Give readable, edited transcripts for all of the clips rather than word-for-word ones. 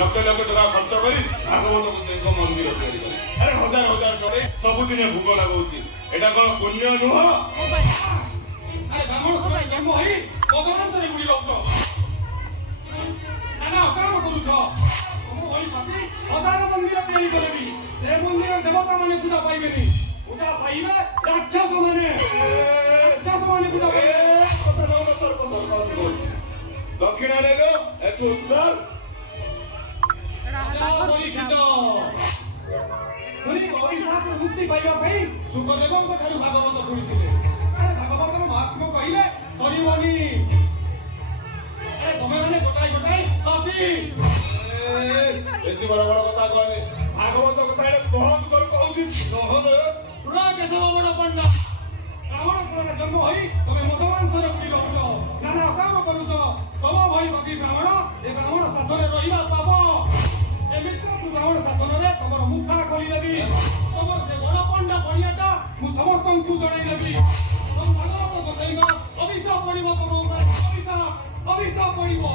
लक्ष लक्ष टका खर्च करी भागवत को मंदिर तैयारी करी अरे हजार हजार टके सबुदिन भोग लगाउछि एटा कोन पुण्य नुह अरे ब्राह्मण पुरा जन्म होई पदवंशरे गुडी रहउछ नाना काम करूछ तुम होई पापी हजार मंदिर तैयारी करबी से मंदिर देवता माने पूजा पाइबेनी पूजा पाइबे राक्षस माने पूजा पाइबे कथा न सर्व दक्षिणा ने लो एतु उत्सर बोली कितो मुनि अभिशाप मुक्ति पाइबा पई सुखदेवଙ୍କ ଠାରୁ ଭାଗବତ ଶୁଣିଥିଲେ अरे भागवतर महात्मा कहिले सरीबनी अरे तमे माने गोटाई कपी ऐसी बड़ा बड़ा कथा कहने भागवत कथा एले बहुत कर कहउछि नहले सुना केशव बड़ पंडा रावण पुराण जन्म होई तमे मदवांशरे बुडी रहउछ नाना काम करूछ तम भई बाकी ब्राह्मण ए ब्राह्मण शासନରେ रहिबा पाप ए मित्र तू ब्राह्मण शासନରେ तमर मुखा खोली देबी तमर से बड़ पंडा पडियाटा मु समस्तଙ୍କୁ जणाई देबी तम भागवत गोसाईमा अभिशाप पडिबो तम ଉପରେ अभिशाप पडिबो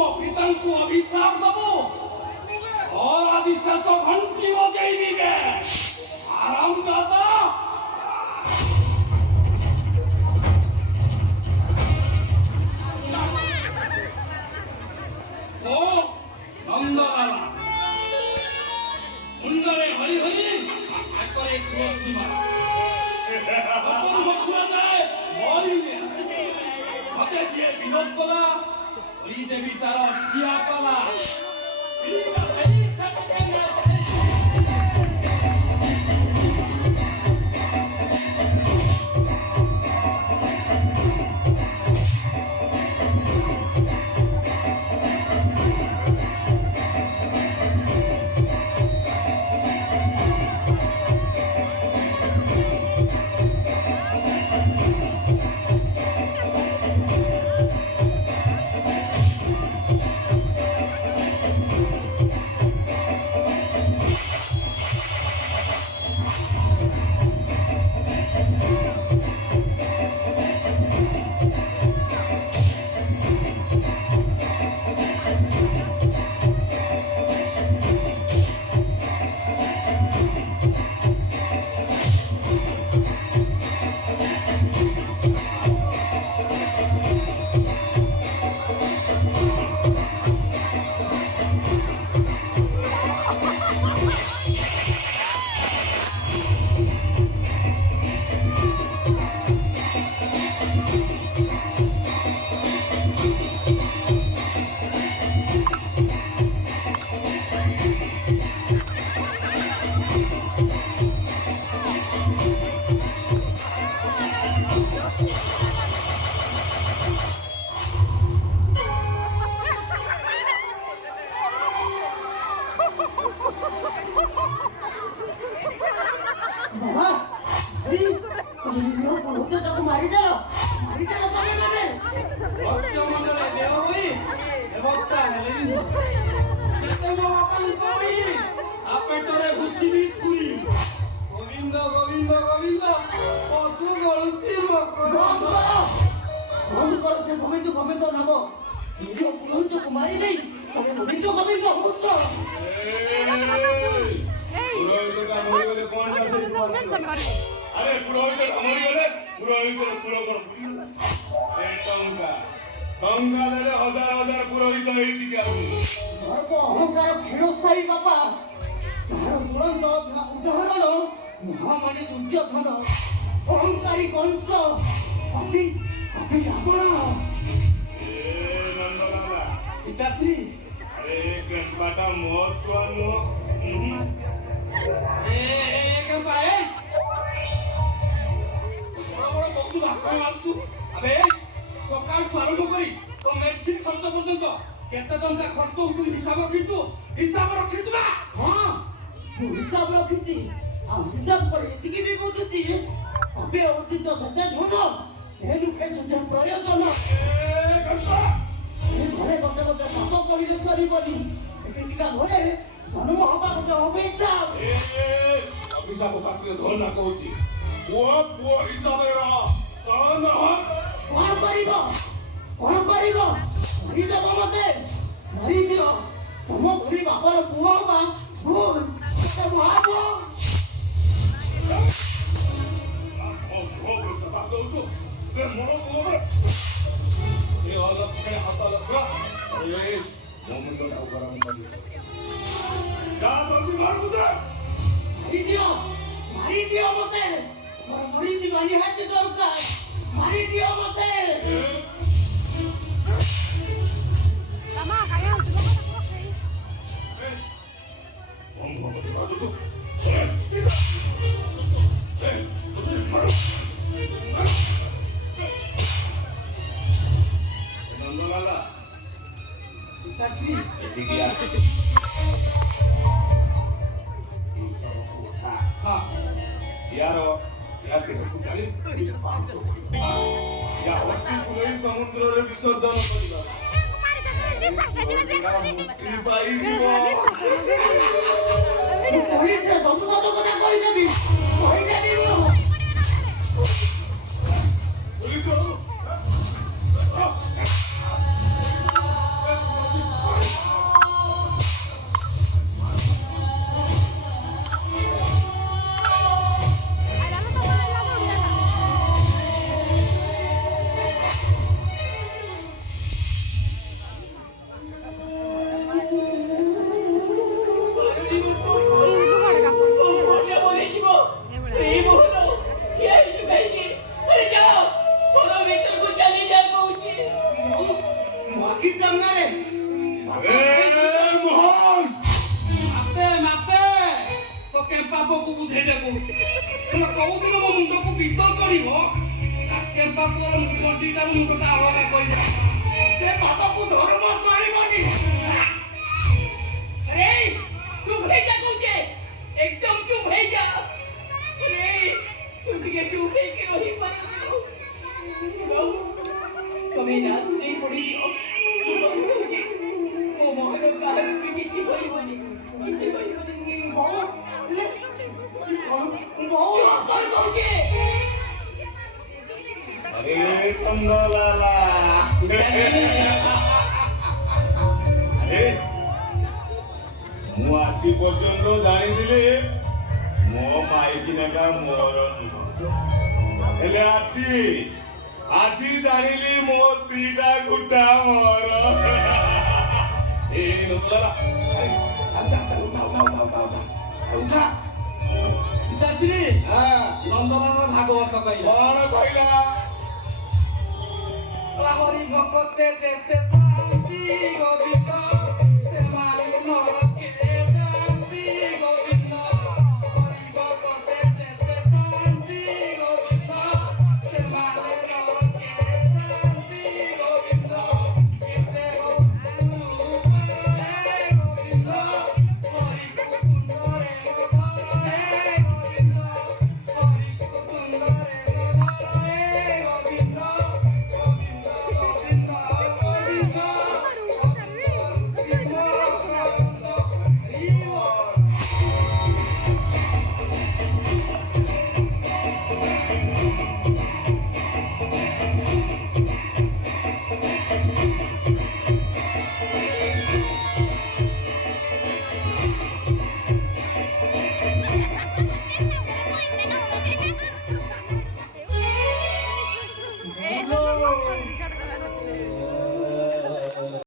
अभिशाप दबो और आदि से घंटी बजेबी बे आराम दादा ओ नंदलाला मुंडरे हरि हरि एकरे क्रोधी मा अपन भक्तरा जाए मरी गे हते जे विरोध कला हरि देवी तार ठिया कला अरे पुरोहित हमरी गले पुरोहित पुरो कोन गंगा ले हजार हजार पुरोहित एठी के घर को अहंकार क्षीणस्थायी बापा जार ज्वलंत उदाहरण ଦୁର୍ଯ୍ୟୋଧନ ଅହଙ୍କାରୀ କଂସ କପି କପି ରାବଣ ନନ୍ଦଲାଲା ପିତାଶ୍ରୀ ଆରେ କେମ୍ପାଟା ମୋ ଛୁଆ ନୁହଁ କେମ୍ପା ବଡ଼ ବଡ଼ ବହୁତ ଭାଷଣ ମାରୁଛୁ ଆବେ ସକାଳଠୁ ଆରମ୍ଭ କରି ତ ମେଡିସିନ ଖର୍ଚ୍ଚ ପର୍ଯ୍ୟନ୍ତ କେତେ ଟଙ୍କା ଖର୍ଚ୍ଚ ହଉଛୁ ହିସାବ ରଖିଛୁ ନା ହଁ ମୁଁ ହିସାବ ରଖିଛି ଆଉ ହିସାବ କରି ଏତିକି ବି ବୁଝୁଛି କପି ଅର୍ଜିତ ଯେତେ ଧନ ସେ ନୁହେଁ ସେତେ ପ୍ରୟୋଜନ ଏ ଘରେ ଗୋଟେ ଗୋଟେ ପାପ କହିଲେ ସରିବନି ଏଠିକା ଘରେ ଜନ୍ମ ହବା ଗୋଟେ ଅଭିଶାପ ଅଭିଶାପ ପାଖରେ ଧନା କହୁଛି ପୁଅ ପୁଅ ହିସାବରେ ରହ କଣ କରିବ ମରିଦେବ ମତେ ମରିଦିଅ ତମ ଭଳି ବାପର ପୁଅ ବା ଭୁଲ ମହାପୁଅ ମାରିଦିଅ ମତେ ମରିଯିବା ନିହାତି ଦରକାର ମାରିଦିଅ ମତେ Tama, kaya. Diba ko na okay? Nandlala ପିତାଶ୍ରୀ ଏଠିକି ଆ ହଁ ୟାର ଦେହକୁ ଜାଣି ୟା ଅତିକୁ ନେଇ ସମୁଦ୍ରରେ ବିସର୍ଜନ କରିବା ମୁକ୍ତି ପାଇଯିବ ପୋଲିସରେ ସବୁ ସତ କଥା କହିଦେବି ମୁଁ police Alam mo, wala lang ako. ଆଖି ସାମ୍ନାରେ ମୋହନ ମାତେ ତ କେମ୍ପା ପୁଅକୁ ବୁଝେଇଦେ କହୁଛି ହେଲେ କୋଉଦିନ ମୋ ମୁଣ୍ଡକୁ ବିଟ ଚଢିବ କେମ୍ପା ପୁଅର ମୁଣ୍ଡଟାରୁ ମୁଣ୍ଡଟା ଅଲଗା କରିଦେ ସେ ବାପାକୁ ଧର୍ମ ସହିବନି अरे चुप है जा तुझे एकदम चुप है जा अरे तुम ये चुप है कि वही पर कभी नाच नहीं पड़ी थी तुझे वो मोहन कहा कि किसी कोई बनी चुप कर तुझे अरे नंदलाला अरे ମୁଁ ଆଜି ପର୍ଯ୍ୟନ୍ତ ଜାଣିଥିଲି ମୋ ମାଇକିନାଟା ମୋର ହେଲେ ଆଜି ଜାଣିଲି ମୋ ସ୍ତ୍ରୀଟା ଗୋଟା ମୋର ଏ ନନ୍ଦଲାଲା ଉଠା ପିତାଶ୍ରୀ ନନ୍ଦଲାଲ ଭାଗବତ କହିଲା କଣ କହିଲା ହରି ଭକତେ ଯେତେ ପାଉତି ଗୋବିନ୍ଦ